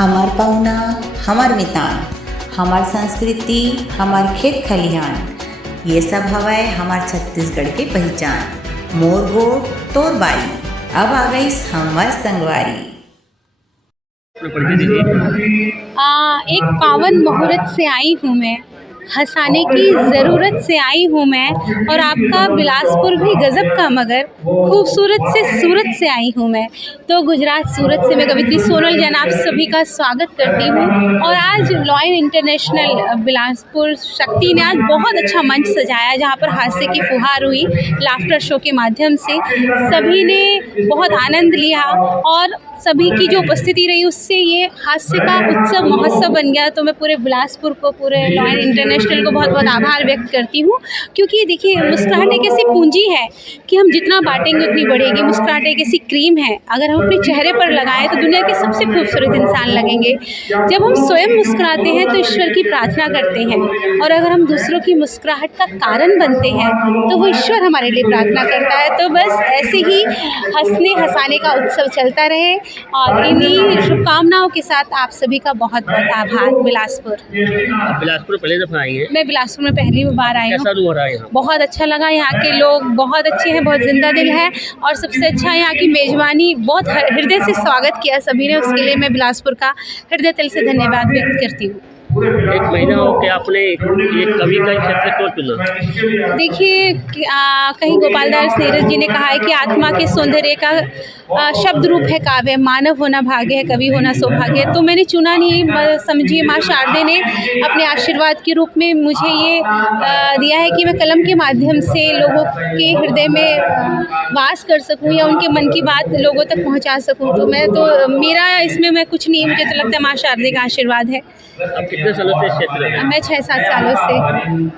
हमार पहुना, हमार मितान, हमार संस्कृति, हमार खेत खलिहान, ये सब हवाए हमार छत्तीसगढ़ के पहचान। मोर गोट तोर बाई, अब आ गई हमार संगवारी। एक पावन मुहूर्त से आई हूँ मैं, हंसाने की ज़रूरत से आई हूँ मैं, और आपका बिलासपुर भी गज़ब का मगर खूबसूरत से सूरत से आई हूँ मैं। तो गुजरात सूरत से मैं कवित्री सोनल जैन आप सभी का स्वागत करती हूँ। और आज लॉयन इंटरनेशनल बिलासपुर शक्ति ने आज बहुत अच्छा मंच सजाया, जहाँ पर हास्य की फुहार हुई लाफ्टर शो के माध्यम से। सभी ने बहुत आनंद लिया और सभी की जो उपस्थिति रही उससे ये हास्य का उत्सव महोत्सव बन गया। तो मैं पूरे बिलासपुर को, पूरे लॉयन इंटरनेशनल को बहुत बहुत आभार व्यक्त करती हूँ, क्योंकि देखिए मुस्कुराहट एक ऐसी पूंजी है कि हम जितना बांटेंगे उतनी बढ़ेगी। मुस्कुराहट एक ऐसी क्रीम है, अगर हम अपने चेहरे पर लगाएं तो दुनिया के सबसे खूबसूरत इंसान लगेंगे। जब हम स्वयं मुस्कुराते हैं तो ईश्वर की प्रार्थना करते हैं, और अगर हम दूसरों की मुस्कुराहट का कारण बनते हैं तो वो ईश्वर हमारे लिए प्रार्थना करता है। तो बस ऐसे ही हंसने हंसाने का उत्सव चलता रहे, और इन्हीं शुभकामनाओं के साथ आप सभी का बहुत बहुत आभार। बिलासपुर पहले दफा आई है? मैं बिलासपुर में पहली बार आई हूँ। कैसा हो रहा है यहाँ? बहुत अच्छा लगा, यहाँ के लोग बहुत अच्छे हैं, बहुत जिंदा दिल है, और सबसे अच्छा यहाँ की मेज़बानी, बहुत हृदय से स्वागत किया सभी ने, उसके लिए मैं बिलासपुर का हृदय दिल से धन्यवाद व्यक्त करती हूँ। एक महिला हो के आपने एक कवि का क्षेत्र क्यों चुना? देखिए कहीं गोपालदास नीरज जी ने कहा है कि आत्मा के सौंदर्य का शब्द रूप है काव्य, मानव होना भाग्य है, कवि होना सौभाग्य है। तो मैंने चुना नहीं, समझिए माँ शारदे ने अपने आशीर्वाद के रूप में मुझे ये दिया है कि मैं कलम के माध्यम से लोगों के हृदय में वास कर सकूं, या उनके मन की बात लोगों तक पहुंचा सकूं। तो मेरा इसमें मैं कुछ नहीं, मुझे तो लगता है माँ शारदे का आशीर्वाद है। अब कितने सालों से क्षेत्र में? मैं 6-7 सालों से।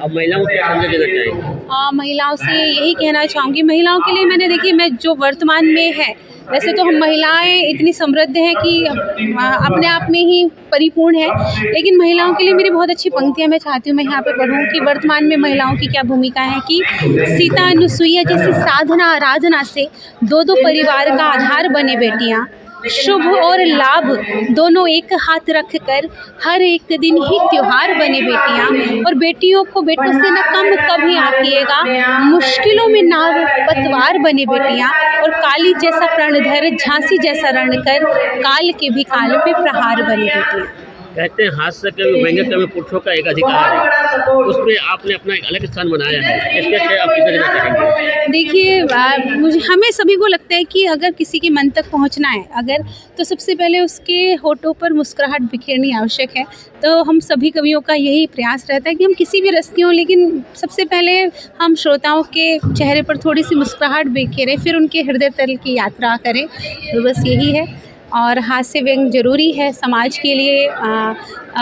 अब महिलाओं को क्या संदेश देना चाहेंगे? महिलाओं से यही कहना चाहूँगी, महिलाओं के लिए मैंने देखिए, मैं जो वर्तमान में है, वैसे तो हम महिलाएं इतनी समृद्ध हैं कि अपने आप में ही परिपूर्ण है, लेकिन महिलाओं के लिए मेरी बहुत अच्छी पंक्तियां मैं चाहती हूँ मैं यहाँ पे पढ़ूँ कि वर्तमान में महिलाओं की क्या भूमिका है। कि सीता अनुसुईया जैसी साधना आराधना से दो परिवार का आधार बने बेटियाँ, शुभ और लाभ दोनों एक हाथ रख कर हर एक दिन ही त्योहार बने बेटियां, और बेटियों को बेटों से न कम कभी आकीएगा, मुश्किलों में नाव पतवार बने बेटियां, और काली जैसा प्रणधर झांसी जैसा रण कर काल के भी काल पे प्रहार बने बेटियां। कहते हैं हास्य कवि व्यंग्य कवि पुरुषों का एक अधिकार है, उसमें आपने अपना एक अलग स्थान बनाया है, इसके लिए आप किस तरह चाहेंगे? देखिए मुझे हमें सभी को लगता है कि अगर किसी के मन तक पहुंचना है तो सबसे पहले उसके होठों पर मुस्कुराहट बिखेरनी आवश्यक है। तो हम सभी कवियों का यही प्रयास रहता है कि हम किसी भी रस्ते हों, लेकिन सबसे पहले हम श्रोताओं के चेहरे पर थोड़ी सी मुस्कुराहट बिखेरें, फिर उनके हृदय तल की यात्रा करें। तो बस यही है, और हास्य व्यंग ज़रूरी है समाज के लिए,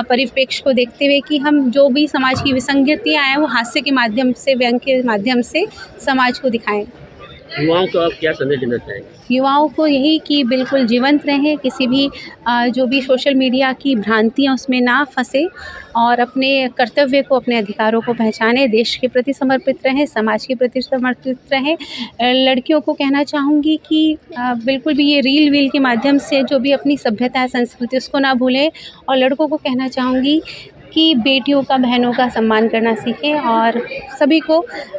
परिप्रेक्ष्य को देखते हुए कि हम जो भी समाज की विसंगतियाँ हैं वो हास्य के माध्यम से, व्यंग के माध्यम से समाज को दिखाएं। युवाओं को आप क्या संदेश देना चाहेंगे? युवाओं को यही कि बिल्कुल जीवंत रहें, किसी भी जो भी सोशल मीडिया की भ्रांतियाँ उसमें ना फंसे, और अपने कर्तव्य को, अपने अधिकारों को पहचानें, देश के प्रति समर्पित रहें, समाज के प्रति समर्पित रहें। लड़कियों को कहना चाहूँगी कि बिल्कुल भी ये रील वील के माध्यम से जो भी अपनी सभ्यता है, संस्कृति, उसको ना भूलें। और लड़कों को कहना चाहूँगी कि बेटियों का, बहनों का सम्मान करना सीखें, और सभी को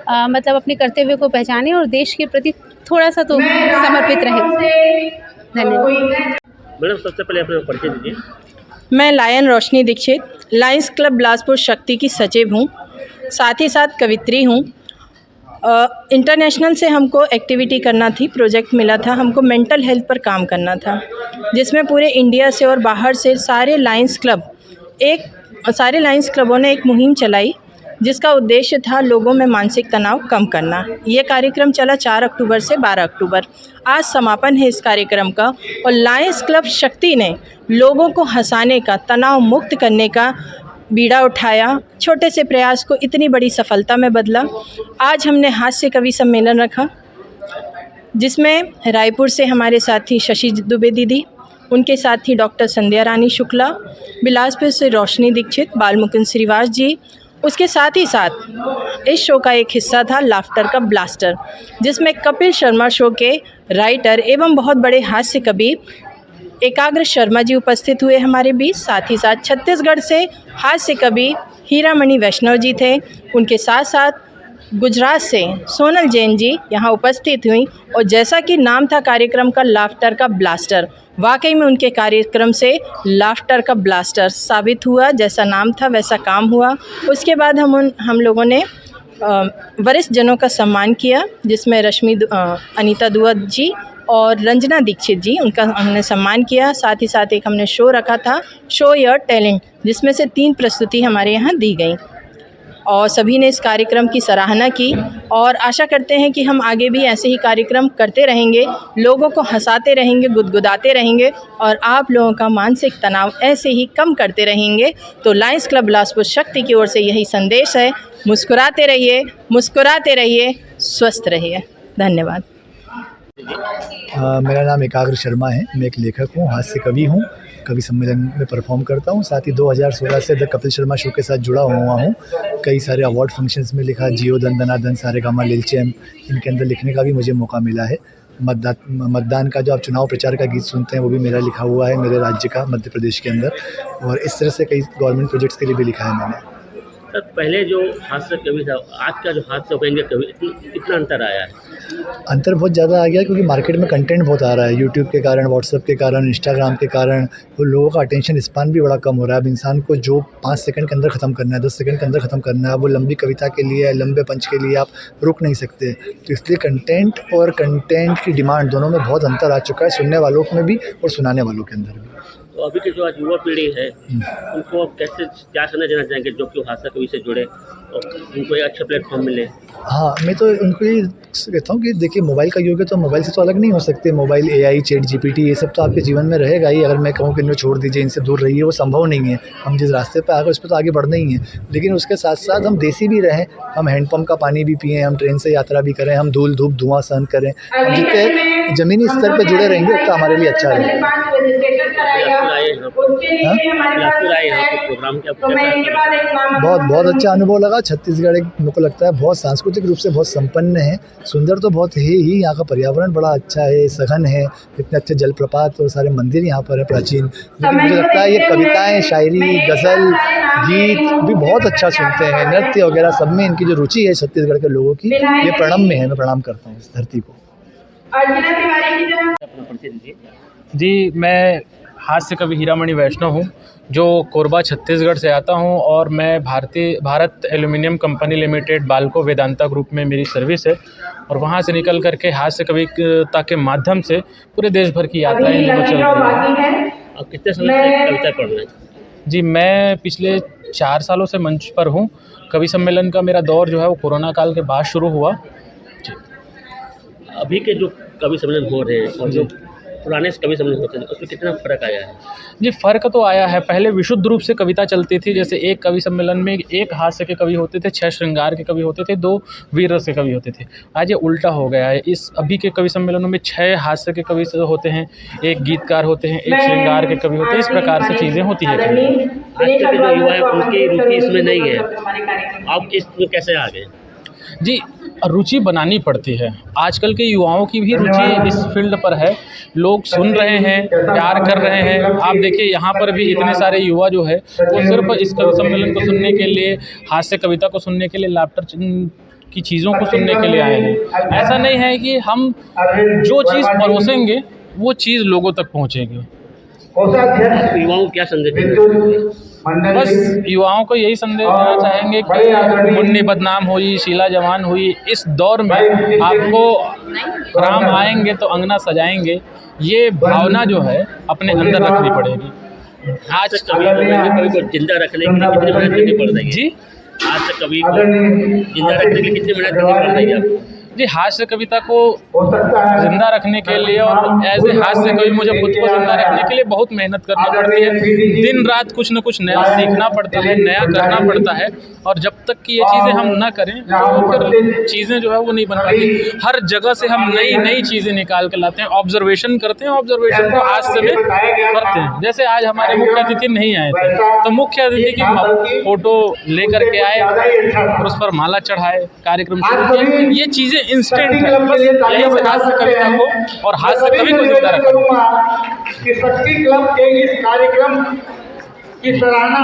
मतलब अपने कर्तव्य को पहचानें और देश के प्रति थोड़ा सा तो समर्पित रहें। धन्यवाद। मैडम सबसे पहले अपना परिचय दीजिए। मैं लायन रोशनी दीक्षित, लायंस क्लब बिलासपुर शक्ति की सचिव हूँ, साथ ही साथ कवित्री हूँ। इंटरनेशनल से हमको एक्टिविटी करना थी, प्रोजेक्ट मिला था हमको, मेंटल हेल्थ पर काम करना था, जिसमें पूरे इंडिया से और बाहर से सारे लायंस क्लबों ने एक मुहिम चलाई, जिसका उद्देश्य था लोगों में मानसिक तनाव कम करना। ये कार्यक्रम चला 4 अक्टूबर से 12 अक्टूबर। आज समापन है इस कार्यक्रम का, और लायंस क्लब शक्ति ने लोगों को हंसाने का, तनाव मुक्त करने का बीड़ा उठाया, छोटे से प्रयास को इतनी बड़ी सफलता में बदला। आज हमने हास्य कवि सम्मेलन रखा, जिसमें रायपुर से हमारे साथी शशि दुबे दीदी, उनके साथी डॉक्टर संध्या रानी शुक्ला, बिलासपुर से रोशनी दीक्षित, बालमुकुंद श्रीवास जी, उसके साथ ही साथ इस शो का एक हिस्सा था लाफ्टर का ब्लास्टर, जिसमें कपिल शर्मा शो के राइटर एवं बहुत बड़े हास्य कवि एकाग्र शर्मा जी उपस्थित हुए हमारे बीच। साथ ही साथ छत्तीसगढ़ से हास्य कवि हीरामणि वैष्णव जी थे। उनके साथ साथ गुजरात से सोनल जैन जी यहाँ उपस्थित हुई। और जैसा कि नाम था कार्यक्रम का लाफ्टर का ब्लास्टर, वाकई में उनके कार्यक्रम से लाफ्टर का ब्लास्टर साबित हुआ। जैसा नाम था वैसा काम हुआ। उसके बाद हम लोगों ने वरिष्ठ जनों का सम्मान किया, जिसमें अनीता दुआ जी और रंजना दीक्षित जी, उनका हमने सम्मान किया। साथ ही साथ एक हमने शो रखा था, शो योर टैलेंट, जिसमें से 3 प्रस्तुति हमारे यहाँ दी गई और सभी ने इस कार्यक्रम की सराहना की। और आशा करते हैं कि हम आगे भी ऐसे ही कार्यक्रम करते रहेंगे, लोगों को हंसाते रहेंगे, गुदगुदाते रहेंगे और आप लोगों का मानसिक तनाव ऐसे ही कम करते रहेंगे। तो लायंस क्लब बिलासपुर शक्ति की ओर से यही संदेश है, मुस्कुराते रहिए, स्वस्थ रहिए। धन्यवाद। मेरा नाम एकाग्र शर्मा है। मैं एक लेखक हूँ, हास्य कवि हूँ, कवि सम्मेलन में परफॉर्म करता हूँ। साथ ही 2016 से द कपिल शर्मा शो के साथ जुड़ा हुआ हूँ। कई सारे अवार्ड फंक्शंस में लिखा, जियो दन दनादन, सारेगामा, लिलचैम, इनके अंदर लिखने का भी मुझे मौका मिला है। मतदान का जो आप चुनाव प्रचार का गीत सुनते हैं वो भी मेरा लिखा हुआ है, मेरे राज्य का, मध्य प्रदेश के अंदर। और इस तरह से कई गवर्नमेंट प्रोजेक्ट्स के लिए भी लिखा है मैंने। सर, पहले जो हास्य कवि था, आज का जो हास्य व्यंग्य कवि, कितना अंतर आया है? अंतर बहुत ज़्यादा आ गया क्योंकि मार्केट में कंटेंट बहुत आ रहा है। यूट्यूब के कारण, व्हाट्सएप के कारण, इंस्टाग्राम के कारण तो लोगों का अटेंशन स्पान भी बड़ा कम हो रहा है। अब इंसान को जो 5 सेकंड के अंदर ख़त्म करना है, 10 सेकंड के अंदर ख़त्म करना है, वो लंबी कविता के लिए, लंबे पंच के लिए आप रुक नहीं सकते। तो इसलिए कंटेंट की डिमांड दोनों में बहुत अंतर आ चुका है, सुनने वालों में भी और सुनाने वालों के अंदर भी। तो अभी की जो आज युवा पीढ़ी है, उनको आप कैसे क्या संदेश देना चाहेंगे जो कि हास्य कवि से जुड़े और उनको एक अच्छा प्लेटफॉर्म मिले? हाँ, मैं तो उनको ये कहता हूँ कि देखिए, मोबाइल का युग है तो मोबाइल से तो अलग नहीं हो सकते। मोबाइल, AI, चैट GPT, ये सब तो आपके जीवन में रहेगा ही। अगर मैं कहूँ कि इन्हें छोड़ दीजिए, इनसे दूर रहिए, वो संभव नहीं है। हम जिस रास्ते पे आ गए उस पर तो आगे बढ़ना ही है। लेकिन उसके साथ साथ हम देसी भी रहें, हम हैंडपम्प का पानी भी पिएँ, हम ट्रेन से यात्रा भी करें, हम धूल धूप धुआं सहन करें। हम जितने ज़मीनी स्तर पर जुड़े रहेंगे उतना हमारे लिए अच्छा रहेगा। बहुत अच्छा अनुभव लगा। छत्तीसगढ़ एक, मेरे को लगता है, बहुत सांस्कृतिक रूप से बहुत संपन्न है। सुंदर तो बहुत है ही, यहाँ का पर्यावरण बड़ा अच्छा है, सघन है, इतने अच्छे जलप्रपात और सारे मंदिर यहाँ पर है प्राचीन। लेकिन मुझे लगता है ये कविताएं, शायरी, गज़ल, गीत भी बहुत अच्छा सुनते हैं। नृत्य वगैरह सब में इनकी जो रुचि है छत्तीसगढ़ के लोगों की, ये प्रणम्य है। मैं प्रणाम करता हूँ इस धरती को। जी, मैं हास्य कवि हीरामणि वैष्णव हूँ, जो कोरबा छत्तीसगढ़ से आता हूँ। और मैं Bharat aluminium company limited, Balco Vedanta group में मेरी सर्विस है। और वहाँ से निकल करके हास्य कविता के माध्यम से पूरे देश भर की यात्राएं चल रही हैं। आप कितने समय से कविता पढ़ रहे हैं? जी, मैं पिछले 4 सालों से मंच पर हूँ। कवि सम्मेलन का मेरा दौर जो है वो कोरोना काल के बाद शुरू हुआ। जी, अभी के जो कवि सम्मेलन हो रहे हैं और जो पुराने कवि सम्मेलन होते हैं, उसमें कितना फ़र्क आया है? जी, फ़र्क तो आया है। पहले विशुद्ध रूप से कविता चलती थी। जैसे एक कवि सम्मेलन में 1 हास्य के कवि होते थे, 6 श्रृंगार के कवि होते थे, 2 वीर रस के कवि होते थे। आज ये उल्टा हो गया है। इस अभी के कवि सम्मेलनों में 6 हास्य के कवि होते हैं, 1 गीतकार होते हैं, 1 श्रृंगार के कवि होते हैं। इस प्रकार से चीज़ें होती है। आजकल के जो युवा है उनकी रुचि इसमें नहीं है, आप इसमें कैसे आ गए? जी, रुचि बनानी पड़ती है। आजकल के युवाओं की भी रुचि इस फील्ड पर है। लोग सुन रहे हैं, प्यार कर रहे हैं। आप देखिए, यहाँ पर भी इतने सारे युवा जो है वो सिर्फ इस कवि सम्मेलन को सुनने के लिए, हास्य कविता को सुनने के लिए, लाफ्टर की चीज़ों को सुनने के लिए आए हैं। ऐसा नहीं है कि हम जो चीज़ परोसेंगे वो चीज़ लोगों तक पहुँचेगी। युवाओं को क्या संदेश देंगे? बस युवाओं को यही संदेश देना चाहेंगे कि मुन्नी बदनाम हुई, शीला जवान हुई। इस दौर में आपको राम आएंगे तो अंगना सजाएंगे, ये भावना जो है अपने अंदर रखनी पड़ेगी। आज कवि को जिंदा रखने के लिए कितनी मेहनत करनी पड़ रही है? जी, आज कवि को जिंदा रखने के लिए कितनी मेहनत करनी पड़ रही है? जी, हास्य कविता को ज़िंदा रखने के लिए और एज ए हास्य कवि मुझे खुद को ज़िंदा रखने के लिए बहुत मेहनत करनी पड़ती है। दिन रात कुछ न कुछ नया सीखना पड़ता है, नया करना पड़ता है। और जब तक कि ये चीज़ें हम ना करें तो फिर चीज़ें जो है वो नहीं बन पाती। हर जगह से हम नई चीज़ें निकाल कर लाते हैं, ऑब्जर्वेशन करते हैं, ऑब्जर्वेशन को हास्य में करते हैं। जैसे आज हमारे मुख्य अतिथि नहीं आए थे, तो मुख्य अतिथि की फ़ोटो ले करके आए और उस पर माला चढ़ाए, कार्यक्रम शुरू किया। ये चीज़ें इंस्टेंट है। बस यही से हास्य कविता को और हास्य कवि को जिंदा रखा। कि शक्ति क्लब के इस कार्यक्रम की सराहना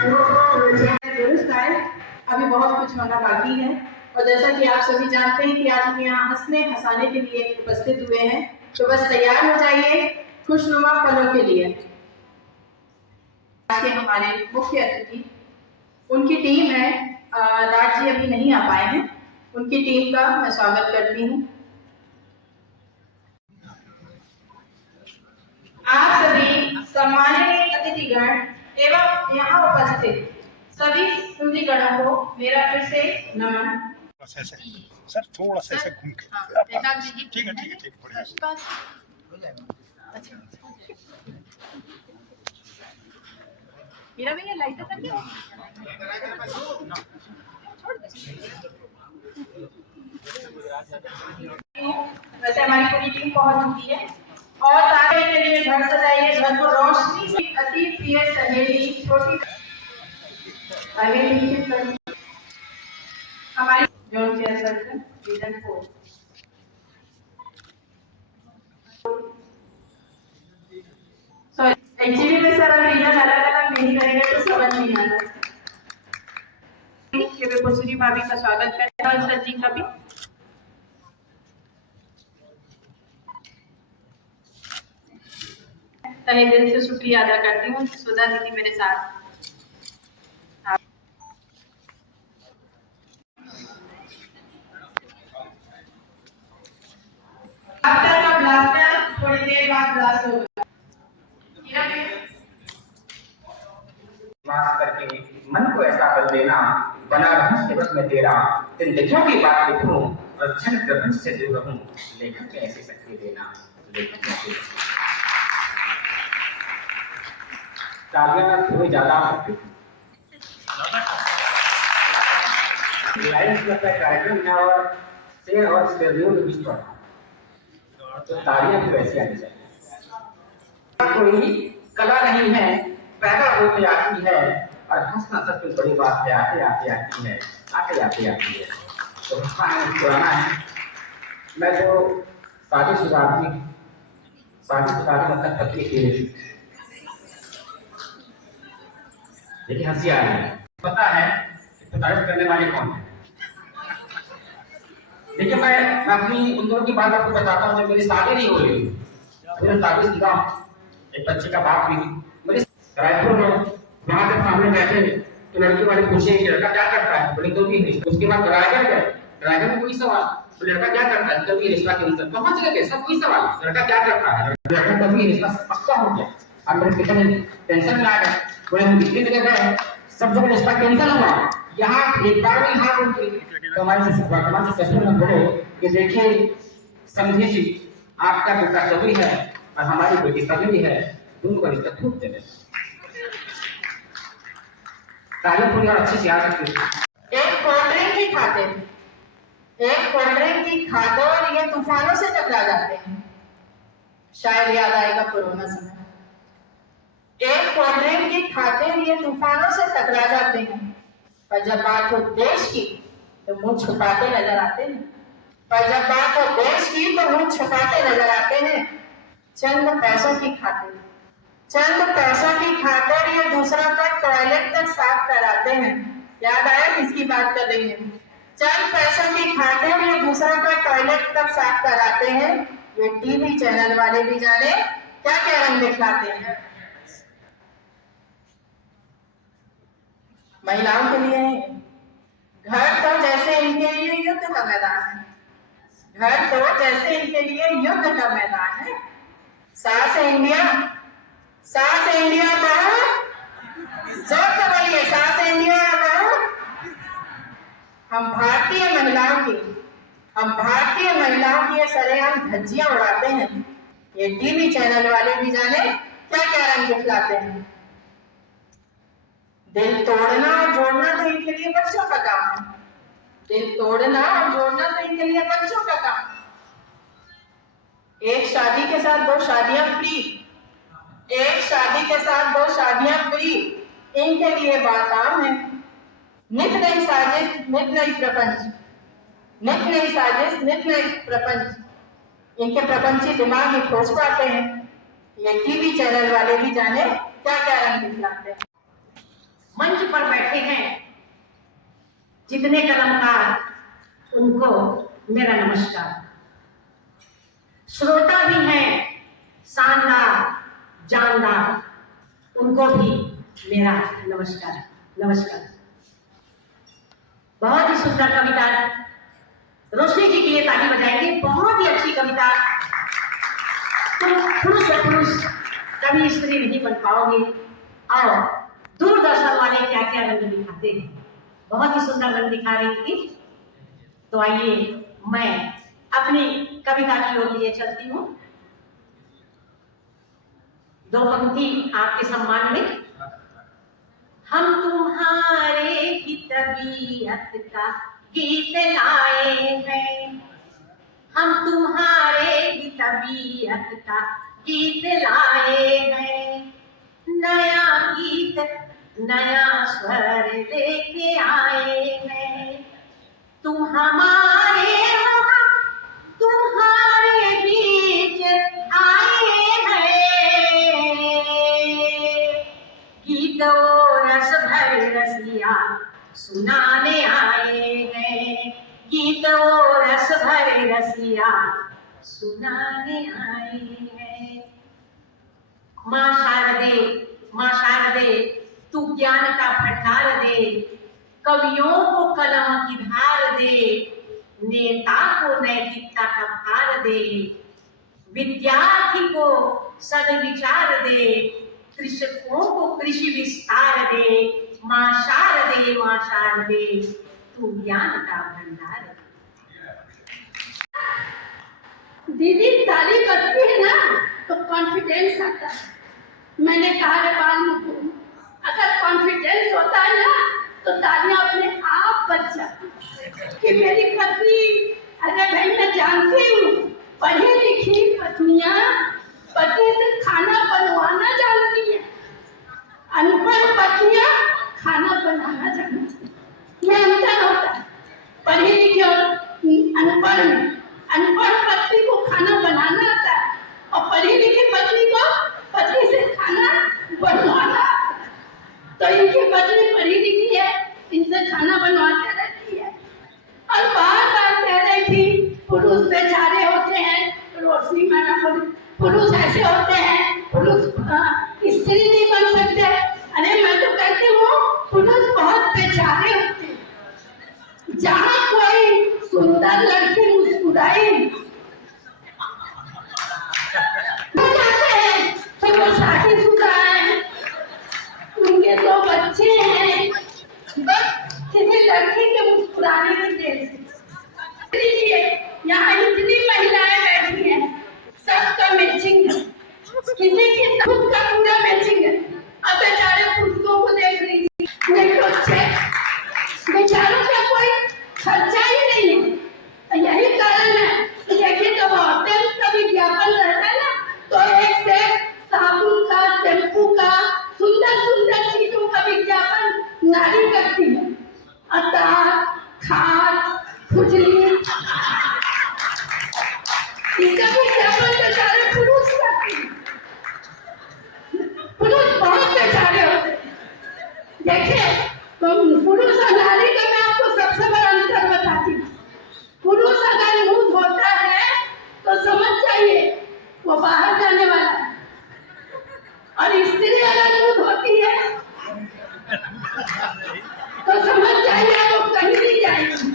दुरुस्त है, अभी बहुत कुछ होना बाकी है। और जैसा कि आप सभी जानते हैं कि आज हम यहाँ हंसने हंसाने के लिए उपस्थित हुए हैं, तो बस तैयार हो जाइए खुशनुमा पलों के लिए। आज के हमारे मुख्य अतिथि, उनकी टीम है, राज जी अभी नहीं आ पाए हैं, उनकी टीम का मैं स्वागत करती हूँ। आप सभी सम्माननीय अतिथिगण एवं यहाँ उपस्थित सभी सुधीगणों को मेरा फिर से नमन। सर थोड़ा सा ऐसे घूम के ठीक है बढ़िया। मेरा भैया लाइटर कर दिया। वैसे हमारी पूरी टीम पहुंच चुकी है और सारे के लिए घर सजाइए, घर को रोशनी से। अति प्रिय सहेली छोटी आगे नीचे हमारी जोन चेयरपर्सन रीजन 4। एक्चुअली में सर रीजन अलग अलग नहीं करेंगे तो समझ नहीं आना। पुसरी भाभी का स्वागत करते हैं सर जी का भी। तहे दिल से शुक्रिया अदा करती हूँ सुधा दीदी मेरे साथ। आफ्टर का ब्लास्टर थोड़ी देर बाद ब्लास्ट होगा। करके मन को ऐसा बल देना, बना रहस्य बस में तेरा, इन देखियों की बात लिखूं और क्षण प्रपंच से दूर रहूं, लेखक ने ऐसी शक्ति देना, लेखक ने ऐसी तालियां ना थोड़ी ज्यादा सकती लाइन्स का कार्यक्रम है और शेर और स्टेरियो के बीच पर तो तालियां भी वैसी आनी चाहिए। कोई कला नहीं है, पैदा होते आती है और हंसना सबसे बड़ी बात है, आते आते आती है, आते आते आती है। तो हंसना है, पुराना है। मैं तो शादीशुदा मतलब पत्नी की देखिए हंसी आ रही है, पता है कि तारीफ करने वाले कौन है। देखिए मैं अपनी उन दोनों की बात आपको बताता हूँ। जब मेरी शादी नहीं हो रही, मेरे शादीशुदा एक बच्चे का बाप भी मेरे रायपुर में वहां जब सामने बैठे तो लड़की वाले पूछे कि लड़का क्या करता है, बोले तो भी नहीं। उसके बाद रायगढ़ गए, रायगढ़ में कोई सवाल, तो लड़का क्या करता है, कभी रिश्ता कैंसिल। कहाँ चले गए, सब कोई सवाल, लड़का क्या करता है, लड़का कभी रिश्ता पक्का हो गया। अब मेरे पिता ने टेंशन में आ गए, बोले हम दिल्ली जगह गए, सब जगह रिश्ता कैंसिल हुआ, यहाँ एक बार भी हाँ बोलती। तो हमारे ससुर ने बोले कि देखिए समझिए जी, आपका बेटा कवि है और हमारी बेटी कवि है, दोनों का रिश्ता टूट जाएगा। तारीफ पूरी और अच्छी से आ सकती है। एक कोल्ड ड्रिंक की खातिर ये तूफानों से टकरा जाते हैं। शायद याद आएगा कोरोना समय। एक कोल्ड ड्रिंक की खातिर ये तूफानों से टकरा जाते हैं, पर जब बात हो देश की तो मुंह छुपाते नजर आते हैं। चंद पैसों की खातिर ये दूसरा का टॉयलेट तक साफ कराते हैं। याद आया किसकी बात कर रही है? चंद पैसों की खातिर ये दूसरा का टॉयलेट तक साफ कराते हैं। ये टीवी चैनल वाले भी जाने क्या क्या रंग दिखाते हैं। महिलाओं के लिए घर तो जैसे इनके लिए युद्ध का मैदान है। सास इंडिया बहू, जोर से बोलिए, सास इंडिया बहू। हम भारतीय महिलाओं की सरेआम धज्जियां उड़ाते हैं। ये टीवी चैनल वाले भी जाने क्या क्या रंग दिखलाते हैं। दिल तोड़ना और जोड़ना तो इनके लिए बच्चों का काम है। एक शादी के साथ दो शादियां फ्री, इनके लिए बात आम है। नित नई साजिश, नित नई प्रपंच, नित नई साजिश, नित नए प्रपंच, इनके प्रपंची दिमाग ही खोज पाते हैं। ये टीवी चैनल वाले भी जाने क्या क्या रंग दिखलाते हैं। मंच पर बैठे हैं जितने कलमकार, उनको मेरा नमस्कार। श्रोता भी हैं शानदार जानदार, उनको भी मेरा नमस्कार। नमस्कार। बहुत ही सुंदर कविता, रोशनी जी के लिए ताली बजाएंगे। बहुत ही अच्छी कविता। तुम पुरुष कभी स्त्री नहीं बन पाओगे। और दूरदर्शन वाले क्या क्या रंग दिखाते हैं, बहुत ही सुंदर रंग दिखा रही थी। तो आइए मैं अपनी कविता की ओर लिए चलती हूँ। दो पंक्ति आपके सम्मान में। हम तुम्हारे ही तबीयत का गीत लाए हैं, हम तुम्हारे ही तबीयत का गीत लाए हैं। नया गीत नया स्वर लेके आए हैं। तुम हमारे हो, हम तुम्हारे बीच आए हैं। गीत और रस भरे रसिया सुनाने आए हैं। गीत और रस भरे रसिया सुनाने आए हैं। माँ शारदे तू ज्ञान का भंडार दे, कवियों को कलम की धार दे, नेता को नैतिकता का भार दे, विद्यार्थी को सद्विचार दे, कृषकों को कृषि विस्तार दे। माँ शारदे तू ज्ञान का भंडार दे। दीदी ताली बजती है ना तो कॉन्फिडेंस आता है। मैंने कहा रे बालू, अगर कॉन्फिडेंस होता है ना तो तालियां अपने आप बज जाती कि मेरी पत्नी, अरे भाई मैं जानती हूँ पढ़ी लिखी पत्नियां पति से खाना बनवाना जानती है, अनपढ़ पत्नियां खाना बनाना जानती है। ये अंतर होता है पढ़ी लिखी और अनपढ़ में। अनपढ़ पत्नी को खाना बनाना आता है और पढ़ी लिखी पत्नी को पति से खाना बनवाना आता है। तो इनकी पत्नी पढ़ी लिखी है, इनसे खाना बनवाते रहती है। और बार बार कह रही थी पुरुष बेचारे होते हैं, रोशनी मैडम बोली पुरुष ऐसे होते हैं, पुरुष स्त्री नहीं बन सकते। अरे मैं तो कहती हूँ पुरुष बहुत बेचारे होते हैं। जहाँ कोई सुंदर लड़की मुस्कुराई जाते हैं तो वो शादीशुदा है, उनके 2 बच्चे हैं, बस किसी लड़की के मुस्कुराने की देर से। यहाँ इतनी महिलाएं बैठी हैं, सबका मैचिंग है, किसी की खुद का पूरा मैचिंग है। अब बेचारे पुरुषों को देख लीजिए, नहीं तो अच्छे बेचारों का कोई खर्चा ही नहीं है। यही कारण है, देखिए जब होटल का विज्ञापन रहता है ना तो एक से साबुन का, शैम्पू का, सुंदर सुंदर चीजों का विज्ञापन नारी करती है। अचार, खाद, खुजली, इसका विज्ञापन बेचारे पुरुष करते हैं। पुरुष बहुत बेचारे होते हैं। देखिए तो पुरुष और नारी का मैं आपको सबसे बड़ा अंतर बताती हूँ। पुरुष अगर मुंह धोता है तो समझ जाइए वो बाहर जाने वाला है, और स्त्री अगर मुंह धोती है तो समझ जाइए वो कहीं नहीं जाएगी।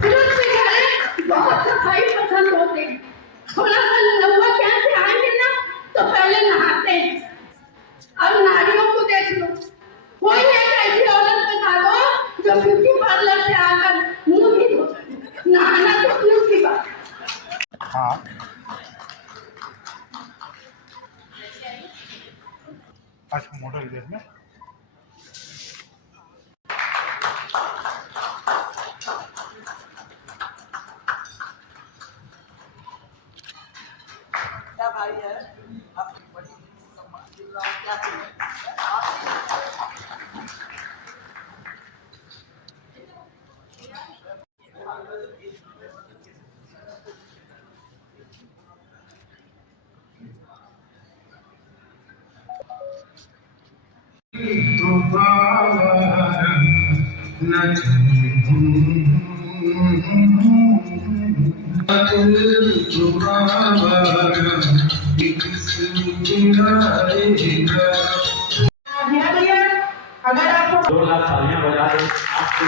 पुरुष बेचारे बहुत सफाई पसंद होते हैं। थोड़ा सा नौवा क्या से आएंगे ना तो पहले नहाते हैं। अब नारियों को देख लो, कोई एक ऐसी औरत बता दो जो ब्यूटी पार्लर से आकर मुंह भी धो, नहाना तो दूर की बात। हाँ अच्छा मॉडल देश में क्या भाई है आपकी बड़ी सम्मान क्या अगर आपको 2 लाख तालियां बजा दें आपसे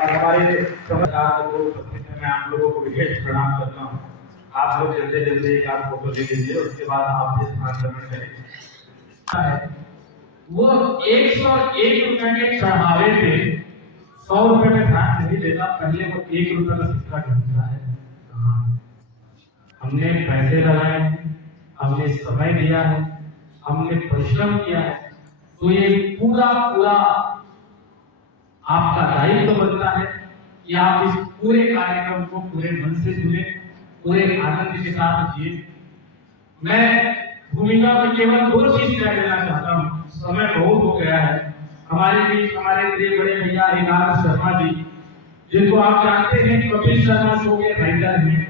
और हमारे समाचार को मैं आप लोगों को विशेष प्रणाम करता हूँ। आप लोग जल्दी जल्दी एक आध फोटो ले लीजिए, उसके बाद आप इस आक्रमण करें। वो 101 रुपए के चढ़ावे पे 100 रुपए में ध्यान नहीं देता, पहले वो 1 रुपए का सिक्का ढूंढता है। हमने पैसे लगाए, हमने समय दिया है, हमने परिश्रम किया है, तो ये पूरा आपका दायित्व बनता है कि आप इस पूरे कार्यक्रम को पूरे मन से सुने, पूरे आनंद के साथ जिए। मैं भूमिका में केवल 2 चीज कह देना चाहता हूँ, समय बहुत हो गया है। हमारे बीच हमारे प्रिय बड़े भैया हिलाल शर्मा जी, जिनको आप जानते हैं कपिल शर्मा शो के राइटर हैं।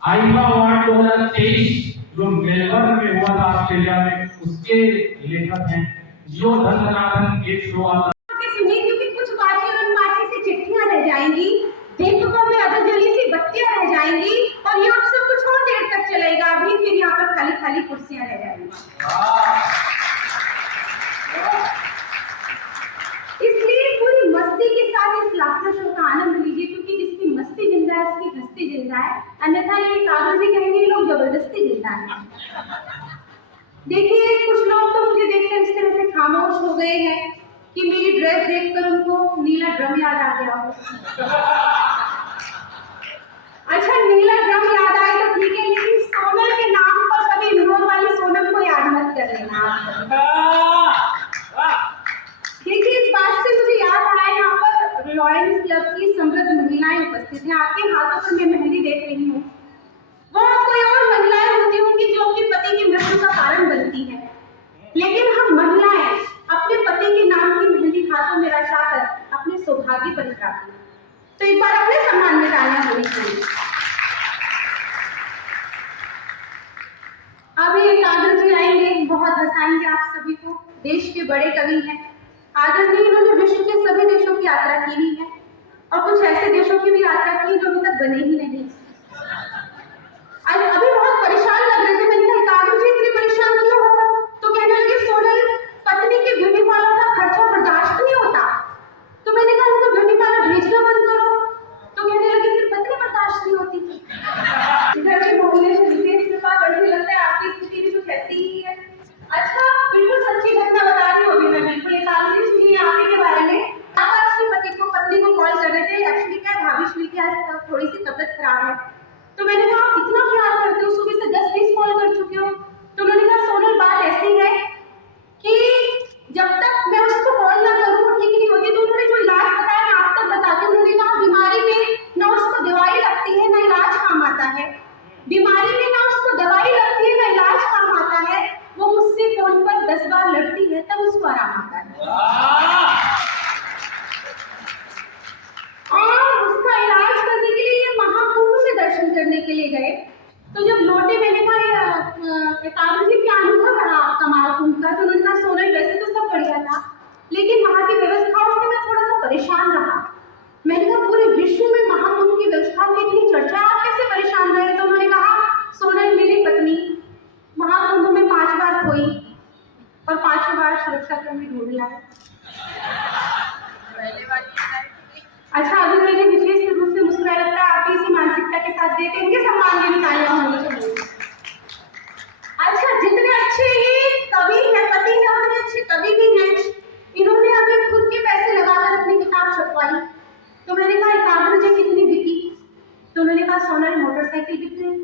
आईफा अवार्ड 2023 जो मेलबर्न में हुआ था ऑस्ट्रेलिया में, उसके लेखक हैं। जो धननाथन एक शो आता क्योंकि कुछ बातें और बातें से चिट्ठियां रह जाएंगी, दीपकों में अधजली सी बत्तियां रह जाएंगी और ये उत्सव कुछ और देर तक चलेगा। अभी फिर यहाँ पर खाली खाली कुर्सियां रह जाएंगी। इसलिए पूरी मस्ती के साथ इस लाफ्टर शो का आनंद लीजिए, क्योंकि जिसकी मस्ती जिंदा है उसकी हस्ती जिंदा है। अन्यथा ये कागज जी कहेंगे लोग जबरदस्ती जिंदा है। देखिए कुछ लोग तो मुझे देखकर इस तरह से खामोश हो गए हैं कि मेरी ड्रेस देखकर उनको नीला ड्रम याद आ गया हो। अच्छा नीला ड्रम याद आए तो ठीक है, लेकिन सोनल के नाम पर कभी इंदौर वाली सोनम को याद मत कर लेना। देखिए इस बात से मुझे याद आया, यहाँ पर लॉयंस क्लब की समृद्ध महिलाएं उपस्थित हैं। आपके हाथों पर मैं मेहंदी देख रही हूँ। वो कोई और महिलाएं होती होंगी जो अपने पति की मृत्यु का कारण बनती हैं, लेकिन हम महिलाएं अपने पति के नाम की मेहंदी हाथों में रचाकर अपने सौभाग्य पर उतराती हैं। तो एक बार अपने सम्मान में तालियां होनी चाहिए। अभी एक आदर जी आएंगे, बहुत हंसाएंगे आप सभी को। देश के बड़े कवि हैं आदरणीय, इन्होंने विश्व के सभी देशों की यात्रा की हुई है और कुछ ऐसे देशों की भी यात्रा की जो अभी तक बने ही नहीं। अभी बहुत परेशान लग रहे थे, मैंने कहा कागज जी इतने परेशान क्यों हो? तो कहने लगे सोनल पत्नी के ब्यूटी पार्लर का खर्चा बर्दाश्त नहीं होता। तो मैंने कहा उनको ब्यूटी पार्लर भेजना बंद करो। तो कहने लगे फिर पत्नी बर्दाश्त नहीं होती। घर में बोलने से विशेष कृपा बढ़ने लगता है, आपकी स्थिति भी कुछ ऐसी ही है। अच्छा बिल्कुल सच्ची घटना बता रही होगी मैं, बिल्कुल एक आदमी सुनिए आप ही के बारे में। आप अपने पत्नी को कॉल कर रहे थे, एक्चुअली क्या भाभी श्री की आज थोड़ी सी तबियत खराब है। तो मैंने कहा आप कितना प्यार करते हो, सुबह से 10-20 कॉल कर चुके हो। तो उन्होंने कहा सोनल बात ऐसी है कि जब तक मैं उसको कॉल ना करूँ वो ठीक नहीं होती। तो उन्होंने जो इलाज बताया मैं आप तक बताती हूँ। उन्होंने कहा बीमारी में ना उसको दवाई लगती है ना इलाज काम आता है, बीमारी में ना उसको दवाई लगती है ना इलाज काम आता है। वो मुझसे फोन पर 10 बार लड़ती है तब उसको आराम आता है। और उसका इलाज करने के लिए ये महाकुंभ में दर्शन करने के लिए गए। तो जब लौटे मैंने कहा कागज जी क्या अनुभव रहा आपका महाकुंभ का? तो उन्होंने कहा सोनल वैसे तो सब बढ़िया था, लेकिन वहाँ की व्यवस्थाओं से मैं थोड़ा सा परेशान रहा। मैंने कहा पूरे विश्व में महाकुंभ की व्यवस्थाओं की इतनी चर्चा, आप कैसे परेशान रहे? तो उन्होंने कहा सोनल मेरी पत्नी महाकुंभ में 5 बार खोई और 5 बार सुरक्षाकर्मी ढूंढ लाए। अच्छा अभी मुझे विशेष रूप से मुस्कुरा लगता है, आप इसी मानसिकता के साथ देते हैं, इनके सम्मान में तालियां होनी चाहिए। अच्छा जितने अच्छे ये कवि हैं, पति हैं, उतने अच्छे कवि भी हैं। इन्होंने अभी खुद के पैसे लगाकर अपनी किताब छपवाई। तो मैंने कहा कागज जी कितनी बिकी? तो उन्होंने कहा सोनल मोटरसाइकिल बिक गई।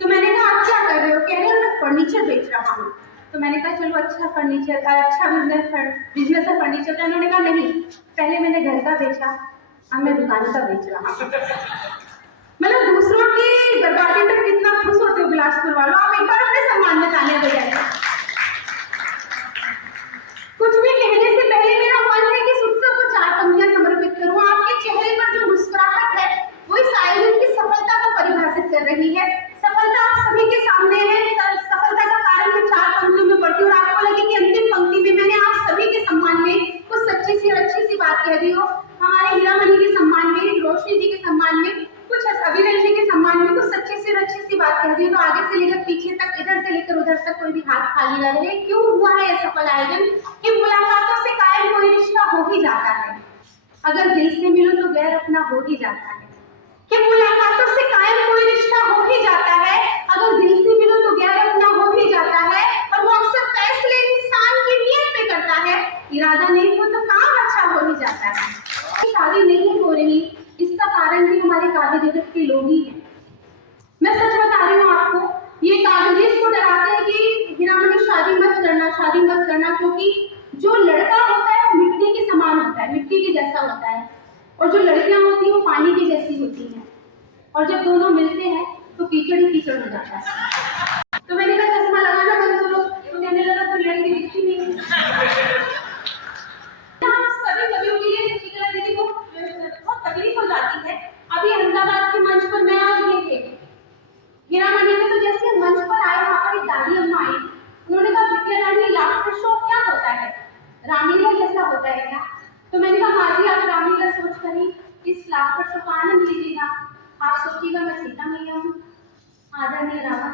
तो मैंने कहा आप क्या कर रहे हो? कह रहे हो मैं फर्नीचर बेच रहा हूँ। तो मैंने कहा चलो अच्छा फर्नीचर का अच्छा बिजनेस है फर्नीचर का। उन्होंने कहा नहीं पहले मैंने घर का बेचा, अब मैं दुकान का बेच रहा हूँ। मतलब दूसरों की बर्बादी पर कितना खुश होते हो बिलासपुर वालों। आप एक बार अपने सम्मान में तालियां बजाइए। कुछ भी कहने से पहले मेरा मन है कि इस उत्सव को 4 पंक्तियां समर्पित करूँ। आपके चेहरे पर जो मुस्कुराहट है वो इस आयोजन की सफलता को परिभाषित कर रही है। सफलता आप सभी के सामने है। कह रही हो, हमारे हीरामणि के सम्मान में, रोशनी जी के सम्मान में, कुछ अभिनव जी के सम्मान में कुछ अच्छी सी बात कह रही हो, तो आगे से लेकर पीछे तक, इधर से लेकर उधर तक कोई भी हाथ खाली न रहे। क्यों हुआ है यह सफल आयोजन? कि मुलाकातों से कायम कोई रिश्ता हो ही जाता है, अगर दिल से मिलो तो गैर अपना हो ही जाता है। कि मुलाकातों से कायम कोई रिश्ता हो ही जाता है, अगर दिल से मिलो तो गैर अपना हो ही जाता है। और वो अक्सर फैसले इंसान की नीयत पे करता है, इरादा नहीं हो तो काम अच्छा हो ही जाता है। शादी नहीं हो रही, इसका कारण भी हमारे काव्य जगत के लोग ही हैं। मैं सच बता रही हूँ आपको, ये कागज इसको डराते हैं कि हीरामणि शादी मत करना, क्योंकि जो लड़का होता है वो मिट्टी के समान होता है, मिट्टी के जैसा होता है, और जो लड़कियां होती हैं वो पानी की जैसी होती हैं, और जब दोनों मिलते हैं तो कीचड़ ही कीचड़ हो जाता है। तो मैंने कहा चश्मा लगाना बंद करो, तो कहने लगा तो लड़की दिखती नहीं। सभी कवियों के लिए चित्रा दीदी को बहुत तकलीफ हो जाती है। अभी अहमदाबाद के मंच पर मैं आज ये थे, हीरामणि में तो जैसे मंच पर आए, वहाँ पर एक दादी अम्मा आई, उन्होंने कहा विद्या रानी लाफ्टर शो क्या होता है, रामलीला जैसा होता है क्या? तो मैंने कहा माँ जी आप रामलीला सोच कर ही इस लाफ्टर शो का आनंद लीजिएगा, आप सोचिएगा मैं सीता मैया हूँ, आदरणीय रावण।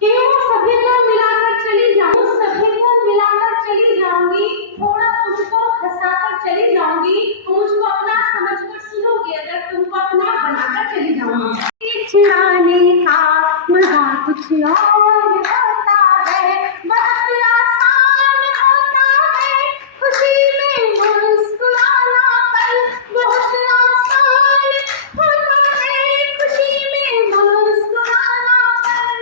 क्यों सभी को मिलाकर चली जाऊँ, सभी को मिलाकर चली जाऊंगी, थोड़ा तुमको हंसाकर चली जाऊंगी, मुझको अपना समझकर सुनोगे अगर, तुमको अपना बनाकर चली जाऊंगी। चिढ़ाने का मजा कुछ और होता है, बहुत आसान होता है, खुशी में मुस्कुराना पल बहुत आसान होता है, खुशी में मुस्कुराना पल,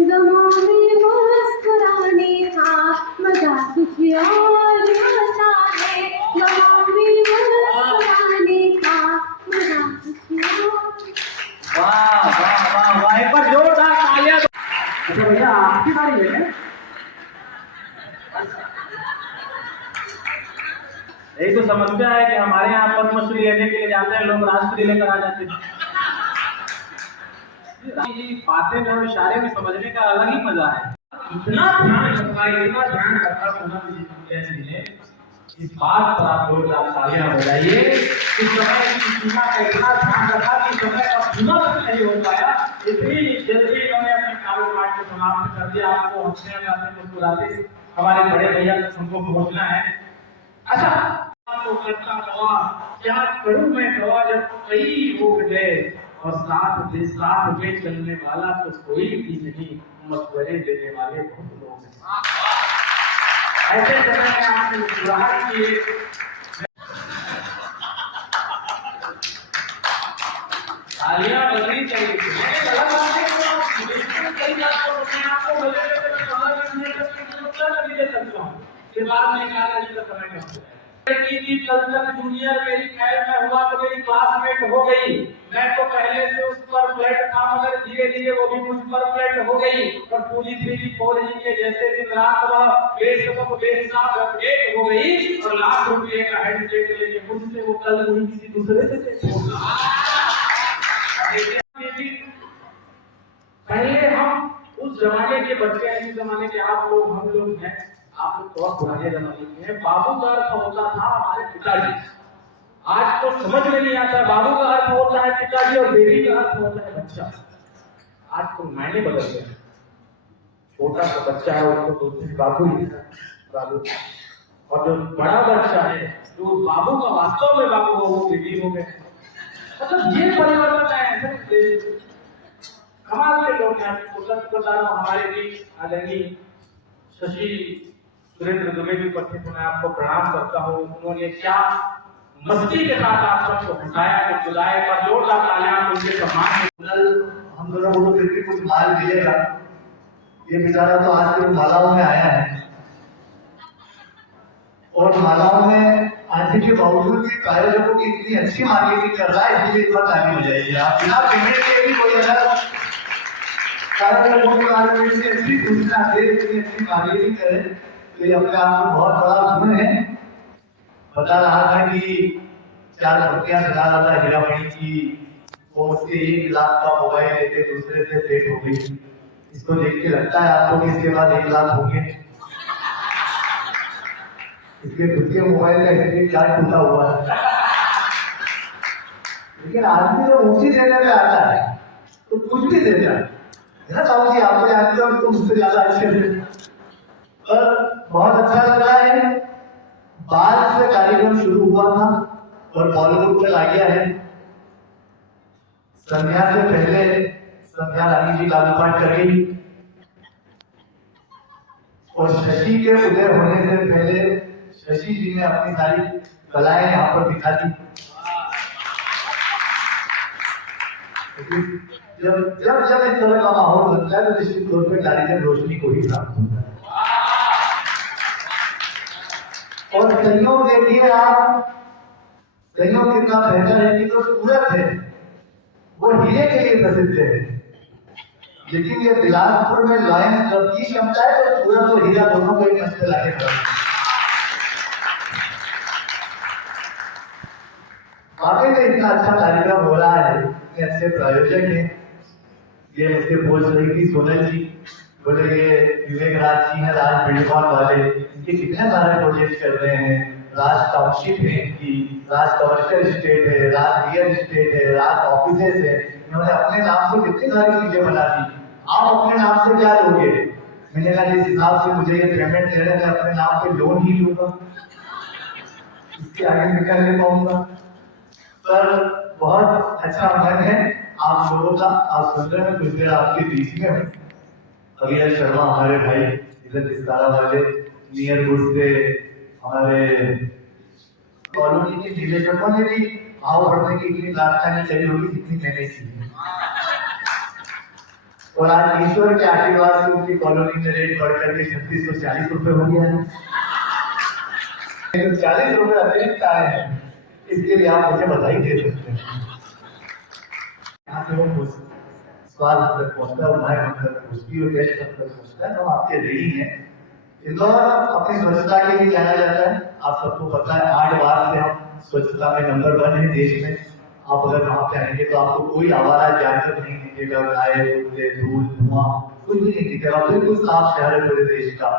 गमों में मुस्कुराने का मजा कुछ और होता है, गमों में मुस्कुराने का मजा कुछ और। वाह वाह वाह वाह, एक बार जोरदार तालियां। अच्छा भैया आपकी बारी है। यही तो समस्या है कि हमारे यहाँ पद्मश्री लेने के लिए जाते हैं लोग, राष्ट्रीय लेकर आ जाते हैं। बातें जो इशारे में समझने का अलग ही मजा है। इतना ध्यान रखा होना इस बात पर आप लोग तालियां बजाइए। इस समय की सीमा का इतना ध्यान रखा कि समय का सीमा तक नहीं हो पाया, इतनी जल्दी इन्होंने अपने कार्य पाठ को समाप्त कर दिया। आपको हंसने गाते मुस्कुराते हमारे बड़े भैया तक हमको पहुंचना है। अच्छा तो करता हुआ क्या करूं मैं दवा, जब कई हो गए और साथ में चलने वाला तो कोई भी नहीं, मशवरे देने वाले बहुत लोग हैं। ऐसे समय में आपने मुस्कुराहट की, तालियां बजनी चाहिए। कल तक जूनियर मेरी खैर में हुआ तो मेरी क्लासमेट हो गई, मैं तो पहले से उस पर फ्लैट था, मगर धीरे धीरे वो भी मुझ पर फ्लैट हो गई, और पूरी 3G 4G के जैसे दिन रात बेसबब बेहिसाब अपडेट हो गई, और लाख रुपये का हैंडसेट लेके मुझसे वो कल हुई किसी दूसरे से। पहले हम उस जमाने के बच्चे हैं, जिस जमाने के आप लोग हम लोग हैं, आप लोग बहुत पुराने जमाने के हैं। बाबू का अर्थ होता था हमारे पिताजी, आज तो समझ में नहीं आता। बाबू का अर्थ होता है पिताजी और बेबी का अर्थ होता है बच्चा। आज तो मायने बदल गए, छोटा सा बच्चा है उसको तो बाबू ही बाबू, और जो बड़ा बच्चा है जो बाबू का वास्तव में बाबू हो वो बेबी हो गए। मतलब ये परिवर्तन है। कमाल के लोग हैं। आपको सच बता रहा हूँ, हमारे बीच आदरणीय शशि सुरेंद्र दुबे भी उपस्थित, मैं आपको प्रणाम करता हूँ। उन्होंने क्या मस्ती के साथ आप सबको हंसाया, बुलाया, और जोरदार तालियां उनके सम्मान। हम दोनों को फिर भी कुछ माल मिलेगा। ये बेचारा तो आज के मालाओं में आया है, और मालाओं में आने के बावजूद भी प्रायोजकों की इतनी अच्छी मार्केटिंग कर रहा है, इसलिए इस बार आगे हो जाएगी। आप बिना पेमेंट के भी कोई अगर अच्छी सूचना दे, इतनी अच्छी मार्केटिंग करे, तो ये अपने आप में बहुत बड़ा गुण है। बता रहा था कि 4 पत्तियां सजा रहा था हीरामणि की, वो उसके 1 लाख का मोबाइल लेके दूसरे से सेट हो गई। इसको देख के लगता है आपको कि इसके बाद 1 लाख होंगे। इसके खुद के मोबाइल का स्क्रीन कार्ड टूटा हुआ है। लेकिन आदमी जब ऊंची जगह पे आता है तो कुछ भी देता है ना साहब जी, आपको जानते हो तो मुझसे ज्यादा अच्छे से। पर बहुत अच्छा लग रहा है, बाद से कार्यक्रम शुरू हुआ था और बॉलीवुड तक आ गया है। संध्या से पहले संध्या रानी जी लालू पाठ कर गई और शशि के उदय होने से पहले शशि जी ने अपनी सारी कलाएं यहाँ पर दिखा दी। जब जब जब इस तरह का माहौल बनता है तो निश्चित तौर पर कारीगर रोशनी को ही प्राप्त होता है। और संयोग देखिए आप, संयोग कितना बेहतर है कि जो सूरत है वो हीरे के लिए प्रसिद्ध है, लेकिन ये बिलासपुर में लॉयंस क्लब की क्षमता है तो सूरत और हीरा दोनों को एक मंच पे लाके खड़ा है। वाकई में इतना अच्छा कार्यक्रम हो रहा है, इतने अच्छे प्रायोजक हैं। ये मुझसे बोल रही थी सोनल जी, बोले ये विवेक राज जी हैं, राज बिल्डकॉन वाले, इनके कितने सारे प्रोजेक्ट कर रहे हैं। राज टाउनशिप है इनकी, राज कमर्शियल स्टेट है, राज रियल स्टेट है, राज ऑफिसेस है। इन्होंने अपने नाम से कितनी सारी चीजें बना दी, आप अपने नाम से क्या लोगे? मैंने कहा जिस हिसाब से मुझे ये पेमेंट दे रहे हैं, मैं अपने नाम पे लोन ही लूंगा, इसके आगे निकल नहीं पाऊंगा। पर बहुत अच्छा मन है आप लोगों का, आप सुन रहे हैं कुछ देर आपके बीच में अभिनव शर्मा हमारे भाई इधर विस्तारा वाले नियरपुर से हमारे कॉलोनी के निदेशकों ने भी भाव बढ़ने की इतनी प्रार्थना नहीं करी होगी जितनी मैंने की। और आज ईश्वर के आशीर्वाद से उनकी कॉलोनी में रेट बढ़ करके 3640 रुपए हो गया है। 40 रुपए अतिरिक्त आए हैं, इसके लिए आप मुझे बधाई दे सकते हैं। यहाँ पे वो स्वाद तक पहुँचता है, उन्हें मतलब खुशबू और टेस्ट तक पहुँचता है, हम आपके रेडी हैं। इंदौर अपनी स्वच्छता के लिए जाना जाता है, आप सबको पता है। 8 बार से हम स्वच्छता में नंबर 1 है देश में। आप अगर वहाँ पे आएंगे तो आपको कोई आवारा जानवर नहीं दिखेगा, गाय कुत्ते धूल धुआं कुछ भी नहीं दिखेगा, बिल्कुल साफ शहर है पूरे देश का।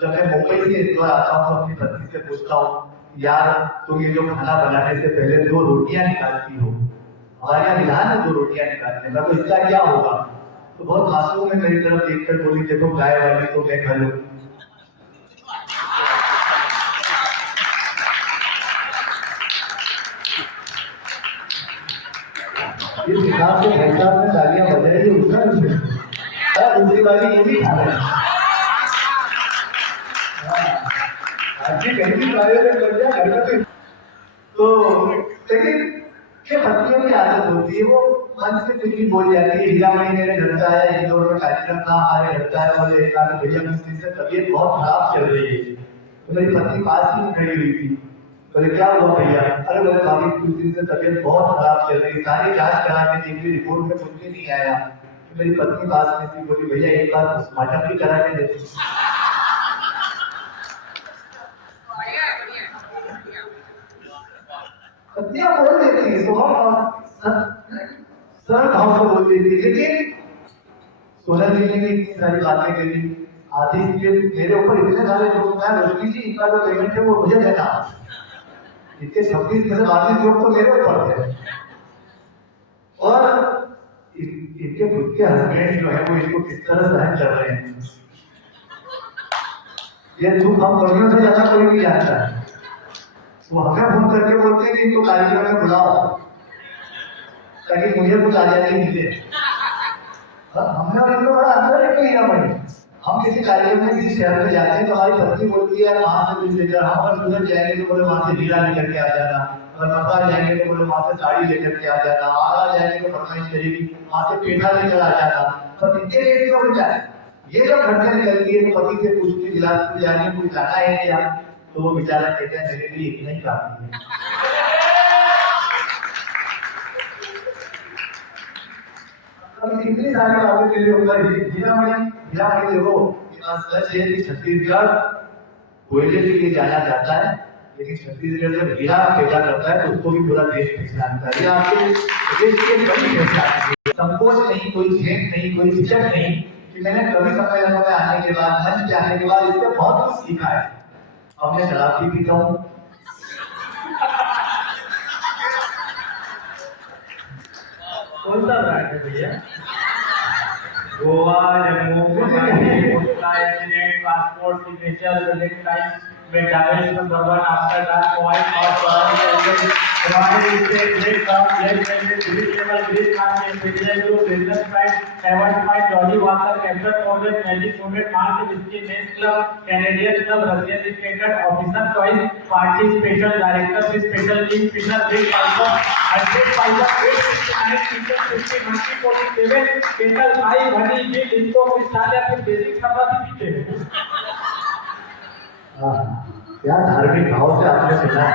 जब मैं मुंबई से इंदौर आता हूँ तो अपनी पत्नी से पूछता हूँ, यार तुम ये जो खाना बनाने से पहले 2 रोटियां निकालती हो, हमारे यहाँ मिलान है 2 रोटियां निकालने में, तो इसका क्या होगा? तो बहुत मासूम में मेरी तरफ देखकर बोली, देखो गाय वाली तो मैं खा लूं। इस हिसाब से हैदराबाद में तालियां बजाई उसका दूसरी वाली ये भी खा रहे हैं। कहीं भी प्रायोजन कर दिया घर में तो लेकिन क्या पत्नियों की आदत होती है, वो मन से कुछ भी बोल जाती है। हीरा मणि मेरे घर का है, इंदौर में कार्यक्रम था, हमारे घर का है, बोले एक आध भैया मुझसे से तबीयत बहुत खराब चल रही है। तो मेरी पत्नी पास ही खड़ी हुई थी, बोले क्या हुआ भैया? अरे बोले भाभी कुछ दिन से तबीयत बहुत खराब चल रही है, सारी जांच करा के देखी, रिपोर्ट में कुछ भी नहीं आया। तो मेरी पत्नी पास में थी, बोली भैया एक बार पोस्टमार्टम भी करा के देखी। पत्नियां बोल देती है, सरल भाव से बोल देती है, लेकिन सोनल जी ने भी इतनी सारी बातें करी। आधी मेरे ऊपर इतने सारे लोग हैं, रोशनी जी इतना जो पेमेंट है वो मुझे देना, इतने 26 में से 22 लोग तो मेरे ऊपर थे। और इनके खुद के हस्बैंड जो है वो इसको किस तरह सहन कर रहे हैं, ये दुख हम कमियों से ज्यादा कोई नहीं जानता है। वो हमें फोन करके बोलते हैं कि इनको कार्यक्रम में बुलाओ ताकि मुझे कुछ आजादी मिले। हमने और इनको बड़ा अंतर है हीरा मणि। हम किसी कार्यक्रम में किसी शहर में जाते हैं तो हमारी पत्नी बोलती है वहां से कुछ लेकर, हम अगर उधर जाएंगे तो बोले वहां से हीरा लेकर के आ जाना, अगर मक्का जाएंगे तो बोले वहां से साड़ी लेकर के आ जाना, आगरा जाएंगे तो मक्का शरीफ वहां से पेठा लेकर आ जाना। तो इतने रेट क्यों हो जाए? ये जब खर्चा निकलती है तो पति से पूछती है बिलासपुर जाने कुछ जाना है क्या? तो वो बेचारा कहते हैं मेरे लिए इतना ही काफी है। अब इतनी सारी बातों के लिए होगा हीरा मणि देखो सच है कि छत्तीसगढ़ कोयले के लिए जाना जाता है, लेकिन छत्तीसगढ़ जब हीरा पैदा करता है तो उसको भी पूरा देश पहचानता है। आपके देश की बड़ी पहचान है, संकोच नहीं, कोई झेप नहीं, कोई झिझक नहीं कि मैंने कभी सम्मेलनों में आने के बाद, मंच पे आने के बाद इससे बहुत कुछ सीखा है। अब मैं शराब भी पीता हूँ। कौन सा ब्रांड है भैया? Goa, Jammu, passport, signature, visit time, मेटावेज नंबर 1 आफ्टर डार्क, वाइट और हमारे इससे ग्रेट काम ब्लैक एंड ग्रीन लेवल ग्रीन काम में पीरियड जो business price award fight jolly water captain order magic moment mark इसके men's club Canadian club Russian stated officer choice party special director special team winner big piper hundred piper 869 teacher 5047 केंद्र भाई भनी जी इनको विशाल या फिर basic खबर पीछे। क्या धार्मिक भाव से आपने सुना है,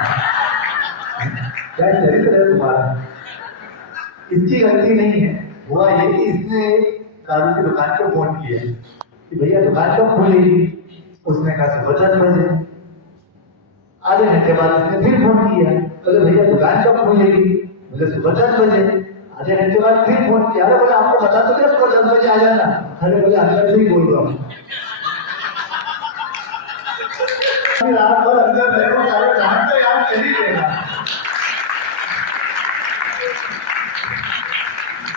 क्या चरित्र है तुम्हारा। इसकी गलती नहीं है, हुआ ये कि इसने दारू की दुकान को फोन किया कि भैया दुकान कब खुलेगी। उसने कहा सुबह 10 बजे। आधे घंटे बाद उसने फिर फोन किया, बोले भैया दुकान कब खुलेगी। बोले सुबह 10 बजे। आधे घंटे बाद फिर फोन किया, अरे बोले आपको बता दो क्या सुबह 10 बजे आ जाना। अरे बोले अंदर से ही बोल रहा हूँ। रात भर अंदर रहो, सारे रात तो याद कर ही लेना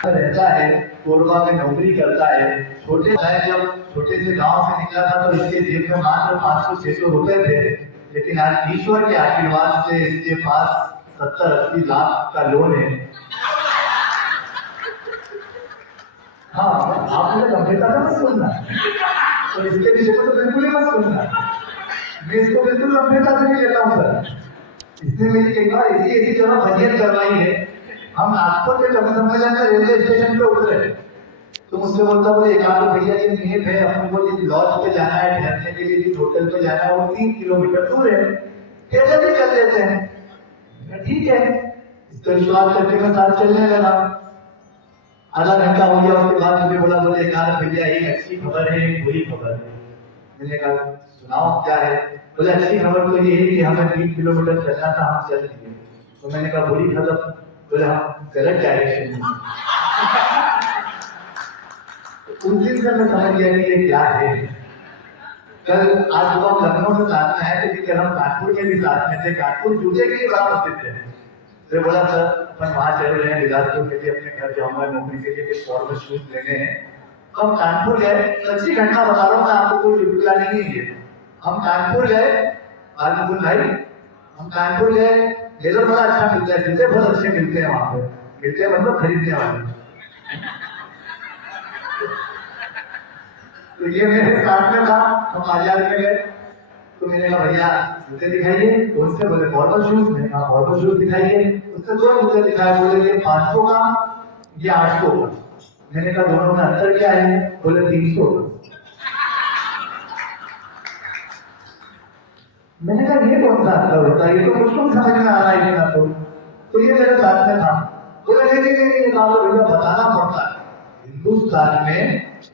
रहता है। कोरबा में नौकरी करता है। छोटे जब छोटे से गांव से निकला था तो इसके जेब में मात्र 500-600 रुपए थे, लेकिन आज ईश्वर के आशीर्वाद से इसके पास 70-80 लाख का लोन है। हाँ, आपने गंभीरता से मत सुनना, तो इसके विषय को तो बिल्कुल ही मत सुनना। मैं इसको बिल्कुल गंभीरता से नहीं लेता हूँ सर। इसने मेरी एक बार ऐसी जगह फजियत करवाई है। हम नागपुर के कमिश्नर रेलवे स्टेशन पे उतरे तो मुझसे बोलता बोले एक आध भैया ये मेप है, अपने को जिस लॉज पे जाना है ठहरने के लिए, जिस होटल पे जाना है वो 3 किलोमीटर दूर है, कैसे भी चल देते हैं। ठीक है, इसका विश्वास करके मैं साथ चलने लगा। आधा घंटा हो गया, उसके बाद मुझे बोला बोले एक आध भैया एक अच्छी खबर है, एक बुरी खबर है। मैंने कहा सुनाओ क्या है। बोले अच्छी खबर तो ये है कि हमें 3 किलोमीटर चलना था, हम चल दिए। तो मैंने कहा बुरी खबर। बोले हम गलत डायरेक्शन में। उस दिन से मैं समझ गया कि ये क्या है। कल आज सुबह हम लखनऊ से साथ में आए थे, कल हम कानपुर में भी साथ में थे। कानपुर जूते के बड़ा प्रसिद्ध है। तो बोला सर अपन वहां चल रहे हैं बिलासपुर के लिए, अपने घर जाऊंगा नौकरी के लिए, फॉर्मल शूज लेने हैं। हम कानपुर गए, सच्ची घटना बता रहा हूँ मैं आपको, कोई चुटकुला नहीं है। हम कानपुर गए, आलमपुर भाई, हम कानपुर गए, लेदर बड़ा अच्छा मिलता है, जूते बहुत अच्छे मिलते हैं वहां पे, मिलते हैं मतलब खरीदने वाले। तो ये मेरे साथ में था, हम बाजार में गए तो मैंने कहा भैया जूते दिखाइए। तो उससे बोले फॉर्मल शूज। मैंने कहा फॉर्मल शूज दिखाइए। उससे 2 जूते दिखाए, बोले ये 500 का, ये 800 का। मैंने कहा दोनों में अंतर क्या है। बोले 300। मैंने कहा ये कौन सा अंतर होता है, ये तो मुझको समझ में आ रहा है ना। तो ये मेरे साथ में था। बोले नहीं भैया बताना पड़ता है, हिंदुस्तान में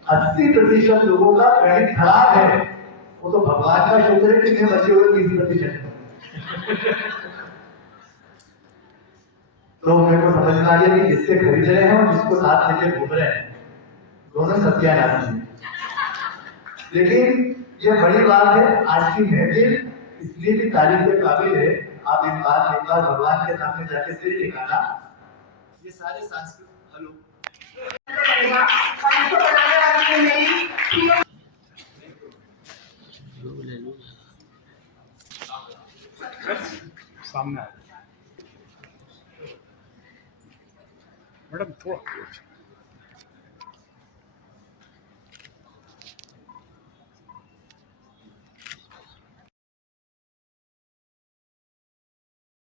80% लोगों का गणित खराब है। वो तो भगवान का शुक्र है कितने बचे हुए 20%। तो मेरे को समझ में आ गया कि जिससे खरीद रहे हैं और जिसको साथ लेके घूम रहे हैं, दोनों सत्यानाश हैं। लेकिन ये बड़ी बात है, आज की महफिल इसलिए भी तारीफ के काबिल है। आप एक बार भगवान के सामने जाके सिर टिकाना। ये सारे सांस्कृतिक हेलो सामने मैडम थोड़ा